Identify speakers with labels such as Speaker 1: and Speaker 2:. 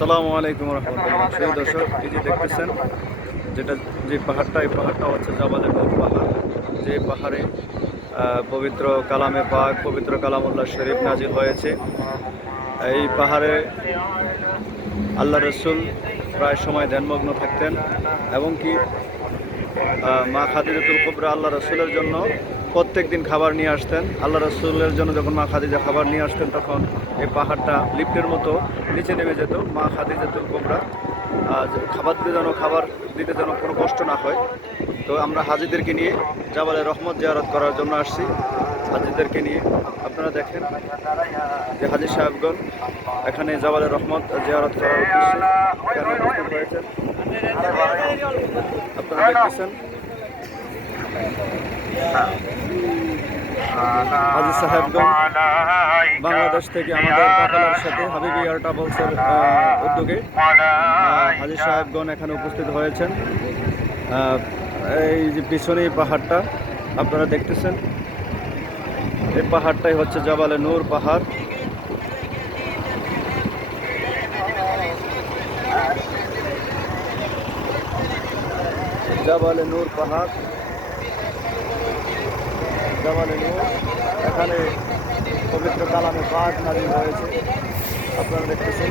Speaker 1: আসসালামু আলাইকুম রহমতুল্লাহ। প্রিয় দর্শক, এই যে দেখতেছেন, যেটা যে পাহাড়টা, এই পাহাড়টা হচ্ছে জাবালের পাহাড়। যে পাহাড়ে পবিত্র কালামে পাক, পবিত্র কালামুল্লাহ শরীফ নাজির হয়েছে। এই পাহাড়ে আল্লাহ রসুল প্রায় সময় ধ্যানমগ্ন থাকতেন, এবং কি মা খাদিজাতুল কুবরা আল্লাহ রসুলের জন্য প্রত্যেক দিন খাবার নিয়ে আসতেন। আল্লাহ রসুলের জন্য যখন মা খাদিজা খাবার নিয়ে আসতেন, তখন এই পাহাড়টা লিফটের মতো নিচে নেমে যেত। মা খাদিজাতুল কুবরা খাবার দিতে যেন, খাবার দিতে যেন কোনো কষ্ট না হয়। তো আমরা হাজিদেরকে নিয়ে জাবালে রহমত জিয়ারত করার জন্য আসছি। হাজিদেরকে নিয়ে আপনারা দেখেন যে হাজি সাহেবগণ এখানে জাবালে রহমত জিয়ারত করার উদ্দেশ্যে এখানে আপনারা দেখতেছেন? হাজি সাহেবগণ বাংলাদেশ থেকে আমাদের সাথে হাবিবি এয়ার ট্রাভেলসের উদ্যোগে আহ, হাজি সাহেবগণ এখানে উপস্থিত হয়েছেন। এই যে পিছনে এই পাহাড়টা, আপনারা দেখতেছেন? এই পাহাড়টাই হচ্ছে জাবালে নূর পাহাড়। জাবালে নূর পাহাড়। জাবালে নূর। এখানে পবিত্র কালামে পাক নারী রয়েছে আপনারা দেখতেছেন?